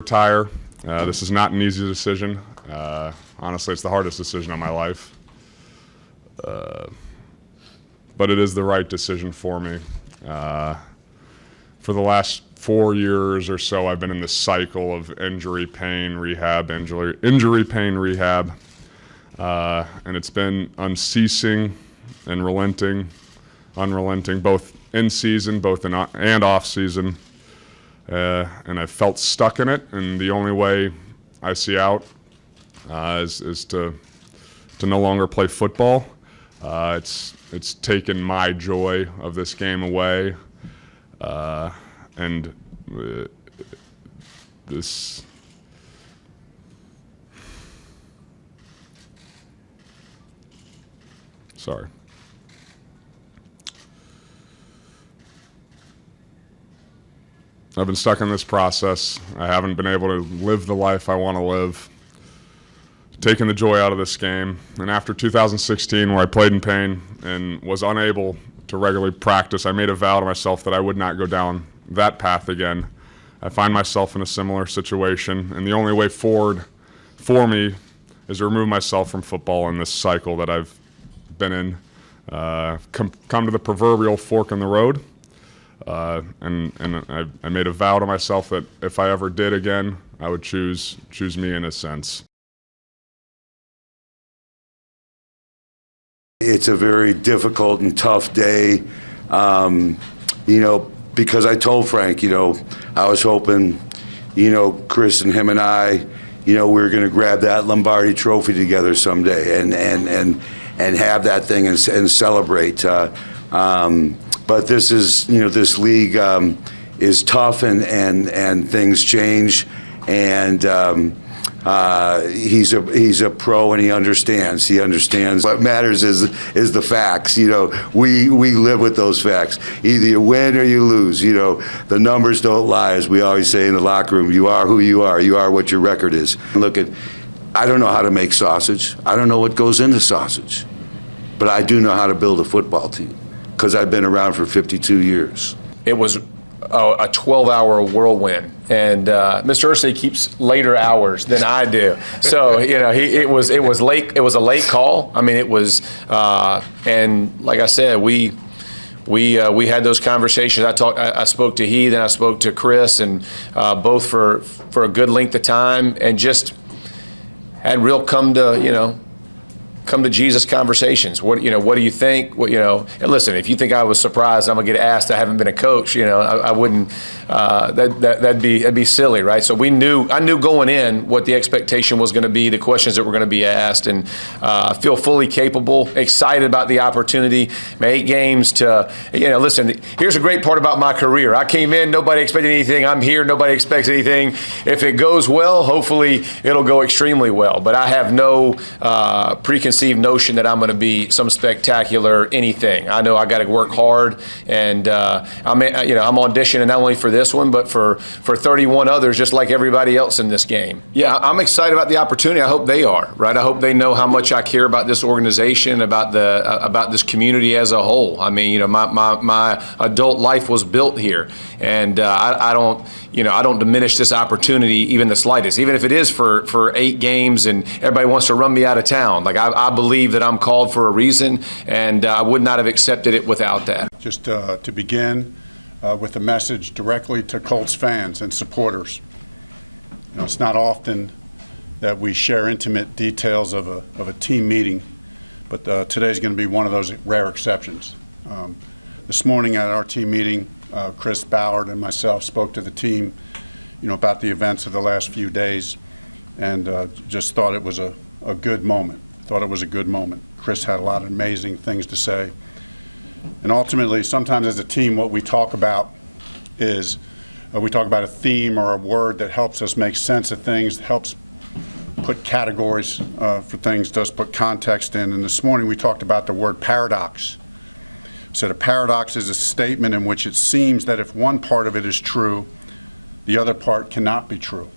Retire. This is not an easy decision. Honestly, it's the hardest decision of my life. But it is the right decision for me. For the last 4 years or so, I've been in this cycle of injury, pain, rehab, injury, pain, rehab. And it's been unceasing and unrelenting, both in season, and off season. And I felt stuck in it, and the only way I see out is to no longer play football. It's taken my joy of this game away, and this. Sorry. I've been stuck in this process. I haven't been able to live the life I want to live, taking the joy out of this game. And after 2016, where I played in pain and was unable to regularly practice, I made a vow to myself that I would not go down that path again. I find myself in a similar situation, and the only way forward for me is to remove myself from football in this cycle that I've been in. Come to the proverbial fork in the road. And I made a vow to myself that if I ever did again, I would choose me in a sense. It's a very difficult and tough day, because I told Frank, I was hoping, Chris and him and I, we were going to grab that Lombardi trophy together someday and have that thing and celebrate. But this is, this league is tough and things change, and he's a pro and he understands. He understands what matters is the facts. We live with those facts. Either you win or you lose. The numbers don't lie, as we always say in the locker room. You are who you are. You are what your record is. I don't know how to make sausage. I don't know what goes into sausage, but I do know how to build a football team, because I've been around for 52 years. It was a 12-hour whirlwind, and Mr. Irsay keeps later hours than I do. So it was late. It was a late call. I mean, it was, and like I said, we had those conversations. I spoke to Heath and I spoke to Chris, and both for a good length of time, and just had real come to Jesus conversations. What do you think? And listen, if you think I was surprised I'm gonna get asked, I haven't been a coach, I wouldn't, that'd be silly, right? So I knew going in what the expectation was gonna be, the questions that were gonna be asked, and I feel fully capable, excited about the opportunity. 8 games to, listen, here's a great part about my career. I came in, nobody expected anything. I'm here, nobody expects anything. If it goes well, hopefully it'll go extremely well. But I have no preconceived notion that I'm going to be some spectacular anything. I know I got to work hard, and I'm auditioning not only for this one, but for 31 others, just like everybody else in this game. Yeah, I'm excited about the opportunity. I hope they are, right? I hope they know how much I care about this organization, about this community as a whole. I mean, my adult life was built here, and I don't diminish this opportunity even the slightest, even if it is for 8 games and everybody wants to run me out of town. Like I believe that I'm called for a reason, and I would not have accepted it without that. Just to begin with a message directly to Colts fans and supporters. It's not often that we share intimate details of a team meeting, but today's going to be one of those rare exceptions. This morning at our team meeting, Chris Ballard and myself spoke to the team, about the events of the last few days, and just thought it was a good moment. Thought it was a good moment. Chris had a lot of amazing things to say. And ultimately, sometimes as a team, what we talk about is we talk about a theme or a word that helps us make sense of things, helps put categories for things, does put context in. And this morning we talked about the word paradox. So a paradox is a statement in which it seems that if one part of it is true, the other part cannot be true.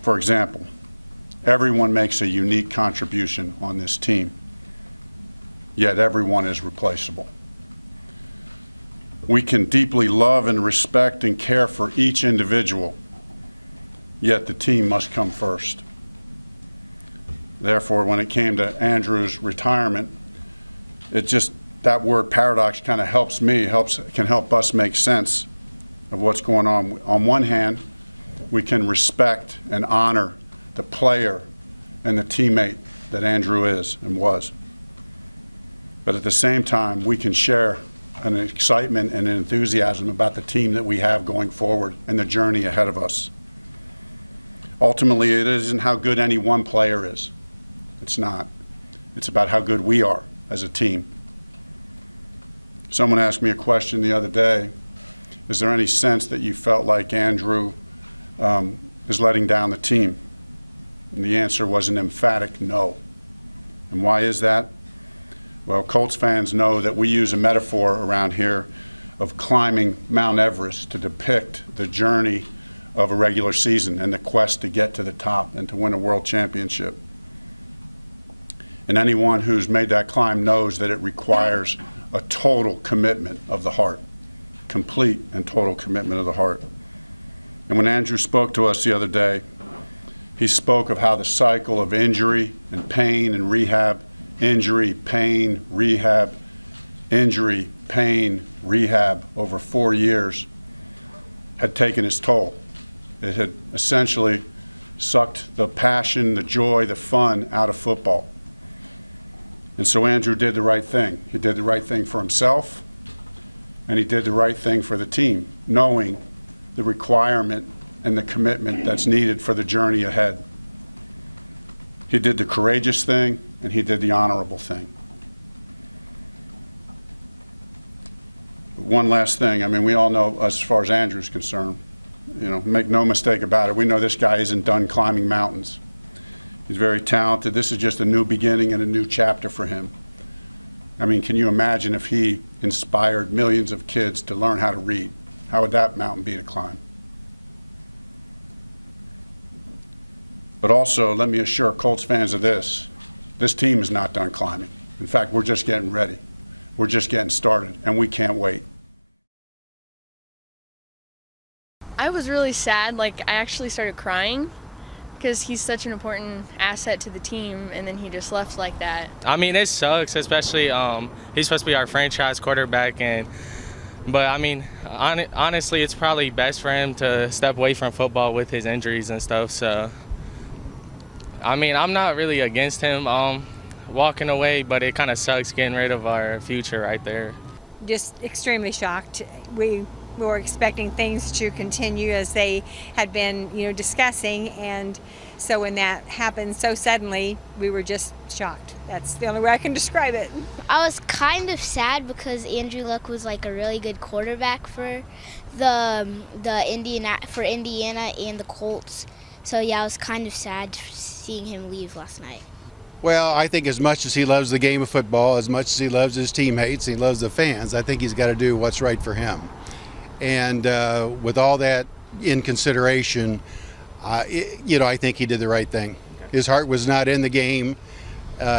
For example, everyone makes a unique contribution on this team, yet everyone is replaceable. We can deeply love and respect and care for each individual, yet the team must come first. Therefore, when it came to Andrew's retirement, that word paradox kind of can help us make sense of what's going on. On one hand, we can respect and honor the player and the teammate that Andrew is and was. But at the same time, we can share an excitement and an enthusiasm about the team that we have going forward and the journey ahead of us. Ultimately, it isn't how good any one player is. It's not. It's about how good we are as a team. Someone asked me a question the other day. Is there any sense that you felt like Andrew is letting down the team? And the answer was an emphatic no. And why is that? Well, Colts fans know that we use a metaphor around here of climbing Mount Everest to depict the journey of a regular season and the quest to get to the top and to win a world championship. And anyone who's made that climb knows that it requires a total commitment of the heart, complete and total commitment of the heart. And when Andrew spoke to us the other day, he spoke of how the cycle of injury and pain and rehab, injury, pain, rehab, injury, pain, rehab over 4 years had taken its toll. It had essentially sucked the passion, the joy, the fun out of football. And so Andrew did the right thing. He did the right thing for himself, and he did the right thing for the team, knowing the requirement and the commitment that's needed for the journey ahead. He did the courageous thing, and he did the honorable thing. One last thing, I mean, we all know, as far as Andrew's concerned, make no mistake about it, we know this guy isn't done climbing mountains. He's very talented. This is just a new beginning and a new chapter for him. I mean, can you imagine if he inspired millions of kids to learn how to read? How would that mountain be to climb? But also, let me assure Colts fans of this. This team is not done climbing. In fact, we're just getting ready. We're just getting started, and we can't wait. I was really sad. I actually started crying because he's such an important asset to the team, and then he just left like that. I mean, it sucks, especially he's supposed to be our franchise quarterback, but I mean, honestly, it's probably best for him to step away from football with his injuries and stuff. So, I mean, I'm not really against him walking away, but it kind of sucks getting rid of our future right there. Just extremely shocked. We were expecting things to continue as they had been, discussing, and so when that happened so suddenly, we were just shocked. That's the only way I can describe it. I was kind of sad because Andrew Luck was a really good quarterback for Indiana and the Colts. So yeah, I was kind of sad seeing him leave last night. Well, I think as much as he loves the game of football, as much as he loves his teammates, he loves the fans, I think he's got to do what's right for him. And with all that in consideration, I think he did the right thing. His heart was not in the game.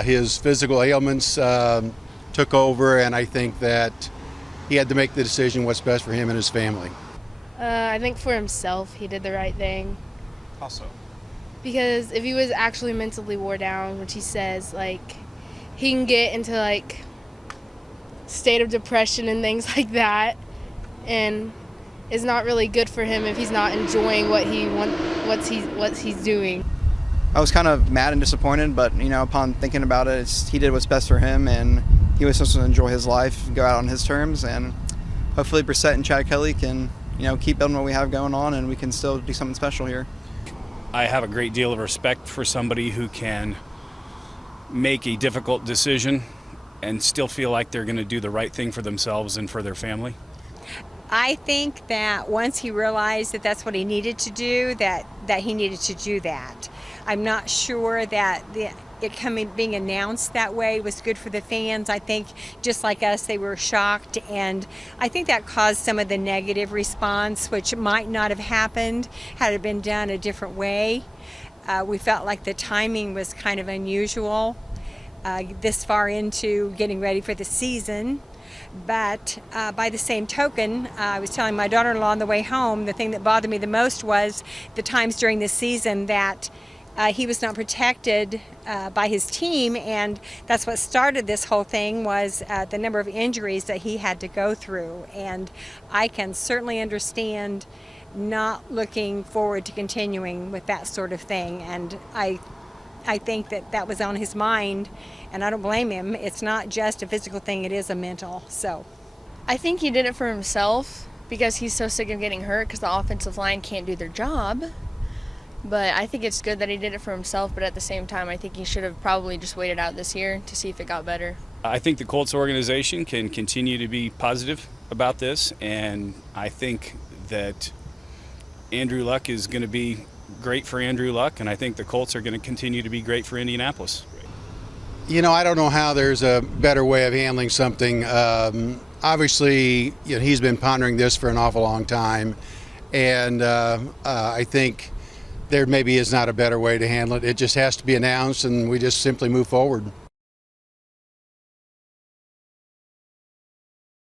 His physical ailments took over, and I think that he had to make the decision what's best for him and his family. I think for himself, he did the right thing. How so? Because if he was actually mentally wore down, which he says, he can get into state of depression and things like that, and it's not really good for him if he's not enjoying what he's doing. I was kind of mad and disappointed, but upon thinking about it, he did what's best for him, and he was supposed to enjoy his life, go out on his terms, and hopefully Brissett and Chad Kelly can keep building what we have going on, and we can still do something special here. I have a great deal of respect for somebody who can make a difficult decision and still feel like they're going to do the right thing for themselves and for their family. I think that once he realized that that's what he needed to do, that he needed to do that. I'm not sure that it being announced that way was good for the fans. I think just like us, they were shocked, and I think that caused some of the negative response, which might not have happened had it been done a different way. We felt like the timing was kind of unusual this far into getting ready for the season. But by the same token, I was telling my daughter-in-law on the way home, the thing that bothered me the most was the times during this season that he was not protected by his team, and that's what started this whole thing was the number of injuries that he had to go through. And I can certainly understand not looking forward to continuing with that sort of thing. And I think that was on his mind, and I don't blame him. It's not just a physical thing, it is a mental. So I think he did it for himself because he's so sick of getting hurt because the offensive line can't do their job. But I think it's good that he did it for himself, but at the same time, I think he should have probably just waited out this year to see if it got better. I think the Colts organization can continue to be positive about this, and I think that Andrew Luck is going to be great for Andrew Luck, and I think the Colts are going to continue to be great for Indianapolis. You know, I don't know how there's a better way of handling something. Obviously, he's been pondering this for an awful long time, and I think there maybe is not a better way to handle it. It just has to be announced, and we just simply move forward.